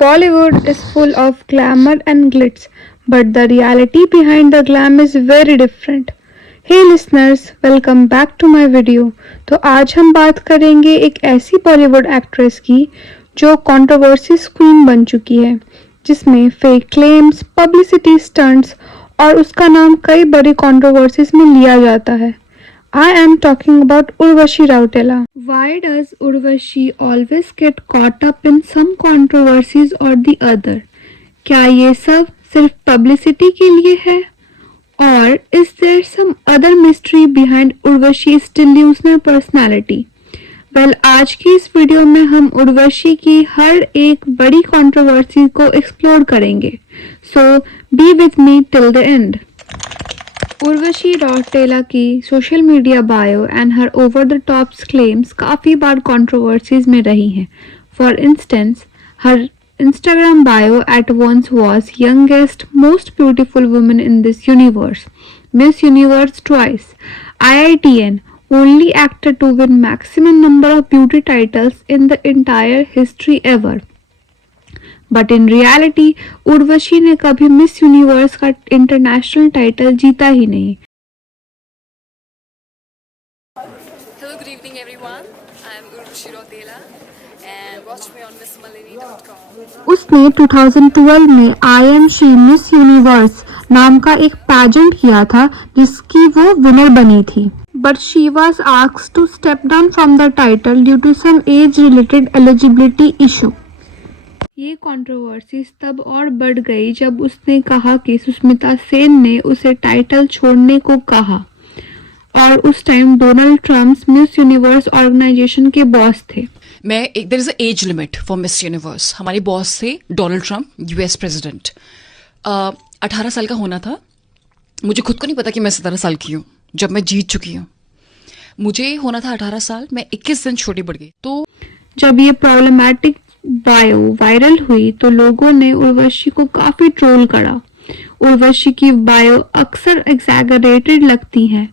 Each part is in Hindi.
Bollywood is full of glamour and glitz, but the reality behind the glam is very different. Hey listeners, welcome back to my video. तो आज हम बात करेंगे एक ऐसी बॉलीवुड एक्ट्रेस की जो कंट्रोवर्सीज क्वीन बन चुकी है, जिसमें फेक क्लेम्स, पब्लिसिटी स्टंट्स और उसका नाम कई बड़ी कंट्रोवर्सीज में लिया जाता है. I am talking about Urvashi Rautela. Why does Urvashi always get caught up in some controversies or the other? क्या ये सब सिर्फ पब्लिसिटी के लिए है? Or is there some other mystery behind Urvashi's delusional personality? Well, आज की इस वीडियो में हम उर्वशी की हर एक बड़ी कंट्रोवर्सी को एक्सप्लोर करेंगे. So be with me till the end. Urvashi Rautela की social media bio and her over the top claims काफ़ी बार कंट्रोवर्सीज में रही हैं. For instance, her Instagram bio at once was youngest most beautiful woman in this universe, Miss Universe twice, IITN, only actor to win maximum number of beauty titles in the entire history ever. But in reality Urvashi ने कभी मिस यूनिवर्स का इंटरनेशनल टाइटल जीता ही नहीं. Hello, good evening everyone. I am Urvashi Rautela and watch me on missmalini.com. उसने 2012 में I am she miss universe नाम का एक पैजेंट किया था जिसकी वो विनर बनी थी. But she was asked to step down from the title due to some age related eligibility issue. ये कंट्रोवर्सीज तब और बढ़ गई जब उसने कहा कि सुष्मिता सेन ने उसे टाइटल छोड़ने को कहा, और उस time Donald Trump Miss Universe organisation के बॉस थे. There is a age limit for Miss Universe. हमारे बॉस थे डोनाल्ड ट्रम्प, US प्रेसिडेंट. 18 साल का होना था. मुझे खुद को नहीं पता कि मैं 17 साल की हूँ जब मैं जीत चुकी हूँ. मुझे होना था 18 साल, मैं 21 दिन छोटी बढ़ गई. तो जब ये प्रॉब्लमैटिक बायो वायरल हुई तो लोगों ने उर्वशी को काफी ट्रोल करा. उर्वशी की बायो अक्सर एग्जैगरेटेड लगती हैं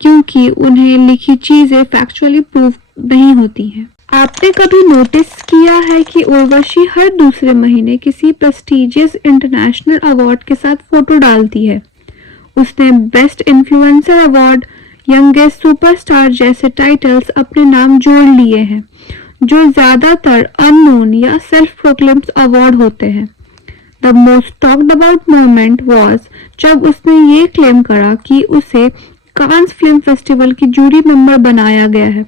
क्योंकि उन्हें लिखी चीजें फैक्चुअली प्रूव नहीं होती हैं. आपने कभी नोटिस किया है कि उर्वशी हर दूसरे महीने किसी प्रेस्टिजियस इंटरनेशनल अवार्ड के साथ फोटो डालती है. उसने best influencer award, youngest superstar जैसे टाइटल्स अपने नाम जोड़ लिए हैं, जो ज्यादातर अननोन या सेल्फ प्रोक्लेम्ड अवार्ड होते हैं. The most talked about moment was जब उसने ये क्लेम करा कि उसे कांस फिल्म फेस्टिवल की जूरी मेंबर बनाया गया है.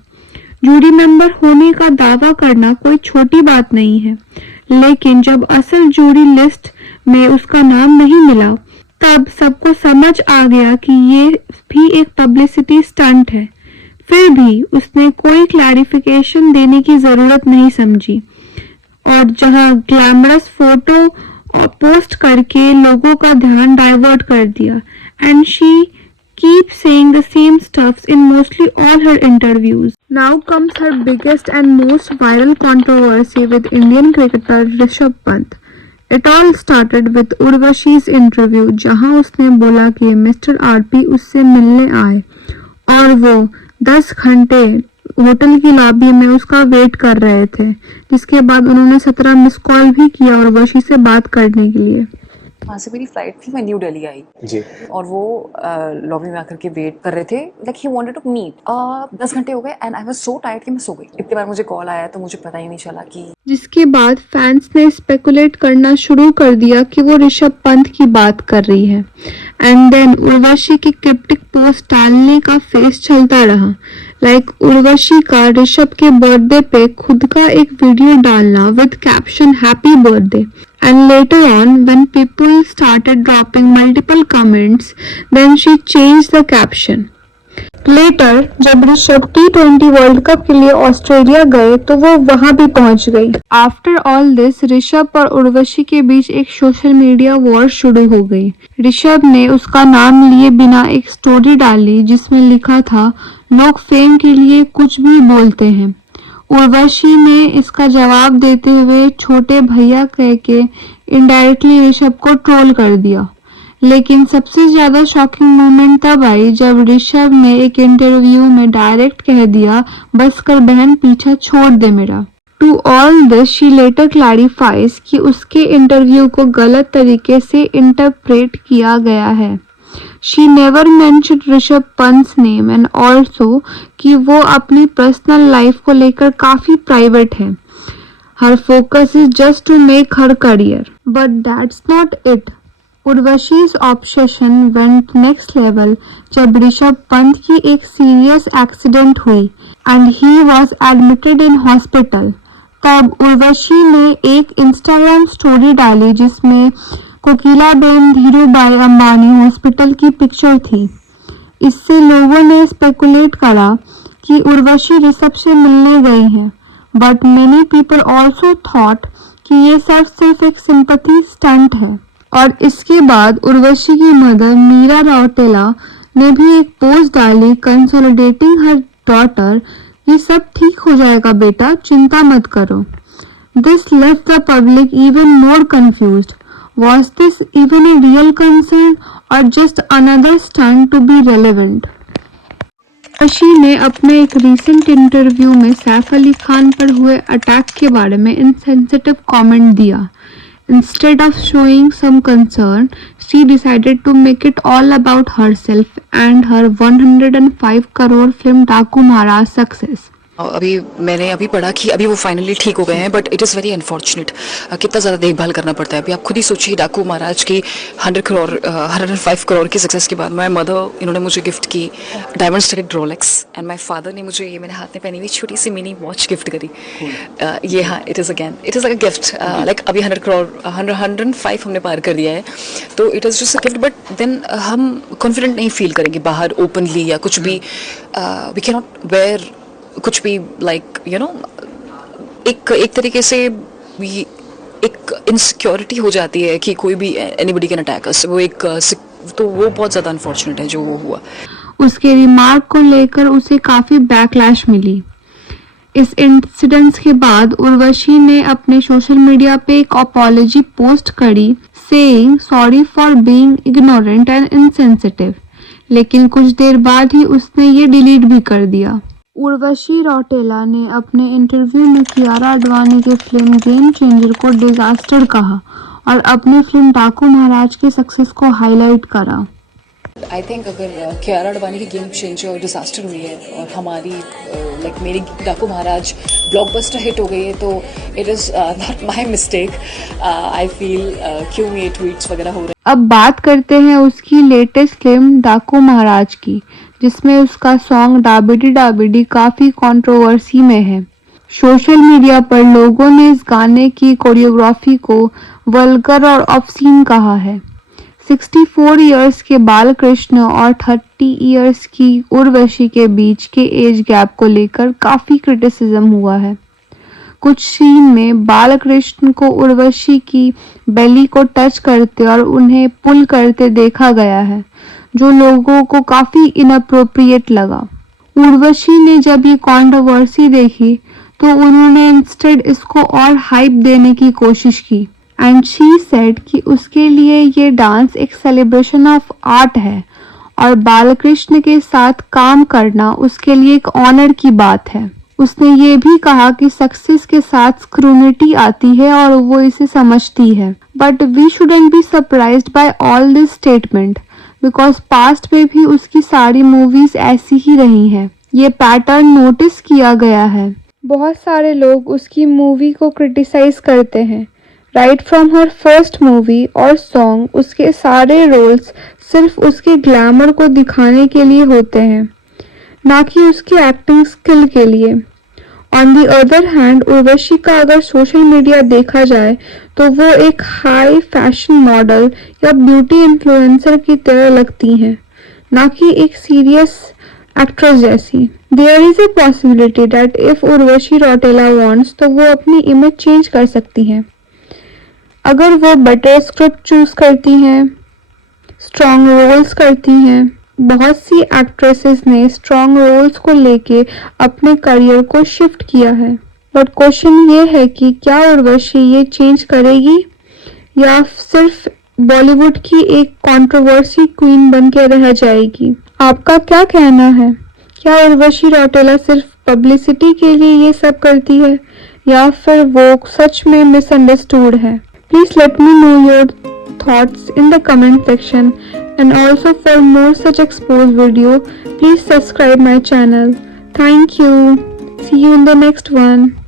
जूरी मेंबर होने का दावा करना कोई छोटी बात नहीं है, लेकिन जब असल जूरी लिस्ट में उसका नाम नहीं मिला तब सबको समझ आ गया कि ये भी एक पब्लिसिटी स्टंट है. फिर भी उसने कोई क्लैरिफिकेशन देने की जरूरत नहीं समझी और जहां ग्लैमरस फोटो पोस्ट करके लोगों का ध्यान डाइवर्ट कर दिया. And she keep saying the same stuffs in mostly all her interviews. Now comes her biggest and most viral controversy with Indian cricketer Rishabh Pant. It all started with Urvashi's interview, जहां उसने बोला कि मिस्टर RP उससे मिलने आए और वो 10 घंटे होटल की लॉबी में उसका वेट कर रहे थे, जिसके बाद उन्होंने 17 मिस कॉल भी किया उर्वशी से बात करने के लिए. वहाँ से मेरी फ्लाइट थी, मैं न्यू दिल्ली आई जी, और वो लॉबी में आकर के वेट कर रहे थे. Like he wanted to meet. 10 घंटे हो गए and I was so tired कि मैं सो गई. इतनी बार मुझे कॉल आया तो मुझे पता ही नहीं चला कि. जिसके बाद फैंस ने स्पेकुलेट करना शुरू कर दिया कि वो ऋषभ पंत की बात कर रही है. एंड देन उर्वशी की क्रिप्टिक पोस्ट डालने का फेस चलता रहा. लाइक उर्वशी का ऋषभ के बर्थडे पे खुद का एक वीडियो डालना with caption happy birthday. And later on, when people started dropping multiple comments, then she changed the caption. Later, जब ऋषभ T20 वर्ल्ड कप के लिए ऑस्ट्रेलिया गए तो वो वहां भी पहुंच गई. After all this, ऋषभ और उर्वशी के बीच एक सोशल मीडिया वॉर शुरू हो गई. ऋषभ ने उसका नाम लिए बिना एक स्टोरी डाली जिसमें लिखा था, लोग फेम के लिए कुछ भी बोलते हैं. उर्वशी ने इसका जवाब देते हुए छोटे भैया कह के इनडायरेक्टली ऋषभ को ट्रोल कर दिया. लेकिन सबसे ज्यादा शॉकिंग मोमेंट तब आई जब ऋषभ ने एक इंटरव्यू में डायरेक्ट कह दिया, बस कर बहन पीछा छोड़ दे मेरा. To all this she later clarifies कि उसके इंटरव्यू को गलत तरीके से इंटरप्रेट किया गया है। She never mentioned Rishabh Pant's name and also कि वो अपनी पर्सनल लाइफ को लेकर काफी प्राइवेट है। Her focus is just to make her career, but that's not it. उर्वशी's obsession went next level जब ऋषभ पंत की एक सीरियस एक्सीडेंट हुई and he was admitted in hospital। तब उर्वशी ने एक इंस्टाग्राम स्टोरी डाली जिसमें कोकिलाबेन धीरूभाई अंबानी हॉस्पिटल की पिक्चर थी। इससे लोगों ने स्पेकुलेट करा कि उर्वशी ऋषभ से मिलने गई हैं, but many people also thought कि ये सिर्फ एक सिंपैथी स्टंट है। और इसके बाद उर्वशी की मदर मीरा रौटेला ने भी एक पोस्ट डाली कंसोलिडेटिंग हर डॉटर, ये सब ठीक हो जाएगा बेटा, चिंता मत करो। This left the public even more confused. Was this even a real concern or just another stunt to be relevant? Urvashi ने अपने एक रीसेंट इंटरव्यू में सैफ अली खान पर हुए अटैक के बारे में इनसेंसिटिव कमेंट दिया। Instead of showing some concern, she decided to make it all about herself and her 105 crore film Daku Maharaj success. अभी मैंने अभी पढ़ा कि अभी वो फाइनली ठीक हो गए हैं, but it is very unfortunate. कितना ज़्यादा देखभाल करना पड़ता है। अभी आप खुद ही सोचिए, डाकू महाराज की 105 करोड़ की सक्सेस के बाद माय मदर, इन्होंने मुझे गिफ्ट की diamond studied Rolex and my father ने मुझे ये मेरे हाथ में पहनी हुई छोटी सी मिनी वॉच गिफ्ट करी। ये हाँ, it is like a gift. Like अभी 105 हमने पार कर दिया है, तो it is just a gift. But then हम कॉन्फिडेंट नहीं फील करेंगे बाहर ओपनली या कुछ भी। वी कैन नॉट वेयर कुछ भी, लाइक यू नो, एक तरीके से एक इनसिक्योरिटी हो जाती है कि कोई भी एनीबडी कैन अटैक अस। वो एक तो वो बहुत ज़्यादा अनफॉर्चुनेट है जो वो हुआ। उसके रिमार्क को लेकर उसे काफी बैकलैश मिली। इस इंसिडेंट्स के बाद उर्वशी ने अपने सोशल मीडिया पे एक अपॉलॉजी पोस्ट करी saying sorry for being ignorant and insensitive, लेकिन कुछ देर बाद ही उसने ये डिलीट भी कर दिया। उर्वशी रौटेला ने अपने इंटरव्यू में कियारा आडवाणी की फिल्म गेम चेंजर को डिजास्टर कहा और अपनी फिल्म डाकू महाराज के सक्सेस को हाईलाइट करा। आई थिंक अगर कियारा आडवाणी की गेम चेंजर डिजास्टर हुई है और हमारी लाइक मेरी डाकू महाराज ब्लॉकबस्टर हिट हो गई है, तो it is not my mistake. I feel क्यों ये ट्वीट्स वगैरह हो रहे हैं। अब बात करते हैं उसकी लेटेस्ट फिल्म डाकू महाराज की, जिसमें उसका सॉन्ग डाबिडी डाबिडी काफी कंट्रोवर्सी में है। सोशल मीडिया पर लोगों ने इस गाने की कोरियोग्राफी को वल्गर और ऑब्सीन कहा है। 64 इयर्स के बालकृष्ण और 30 इयर्स की उर्वशी के बीच के एज गैप को लेकर काफी क्रिटिसिज्म हुआ है। कुछ सीन में बालकृष्ण को उर्वशी की बेली को टच करते और उन्हें पुल करते देखा गया है, जो लोगों को काफी इनअप्रोप्रिएट लगा। उर्वशी ने जब ये कंट्रोवर्सी देखी तो उन्होंने इंस्टेड इसको और हाइप देने की कोशिश की एंड शी सेड कि उसके लिए ये डांस एक सेलिब्रेशन ऑफ आर्ट है और बालकृष्ण के साथ काम करना उसके लिए एक ऑनर की बात है। उसने ये भी कहा कि सक्सेस के साथ स्क्रूनिटी आती है और वो इसे समझती है, but we shouldn't be surprised by all this statement because past में भी उसकी सारी मूवीज ऐसी ही रही हैं। ये पैटर्न नोटिस किया गया है। बहुत सारे लोग उसकी मूवी को क्रिटिसाइज करते हैं। Right from her first movie और सॉन्ग, उसके सारे रोल्स सिर्फ उसके ग्लैमर को दिखाने के लिए होते हैं, ना कि उसकी एक्टिंग स्किल के लिए। On the other hand, Urvashi का अगर सोशल मीडिया देखा जाए तो वो एक हाई फैशन मॉडल या ब्यूटी इन्फ्लुएंसर की तरह लगती हैं, ना कि एक सीरियस एक्ट्रेस जैसी। There is a possibility that if Urvashi Rautela wants तो वो अपनी इमेज चेंज कर सकती हैं। अगर वो बेटर स्क्रिप्ट चूज करती हैं, स्ट्रॉन्ग रोल्स करती हैं। बहुत सी एक्ट्रेसेस ने स्ट्रॉन्ग रोल्स को लेके अपने करियर को शिफ्ट किया है, बट क्वेश्चन ये है कि क्या उर्वशी ये चेंज करेगी या सिर्फ बॉलीवुड की एक कंट्रोवर्सी क्वीन बन के रह जाएगी। आपका क्या कहना है? क्या उर्वशी रौटेला सिर्फ पब्लिसिटी के लिए ये सब करती है या फिर वो सच में मिसअंडरस्टूड है? Please let me know your thoughts in the comment section, and also for more such exposed video please subscribe my channel. Thank you. See you in the next one.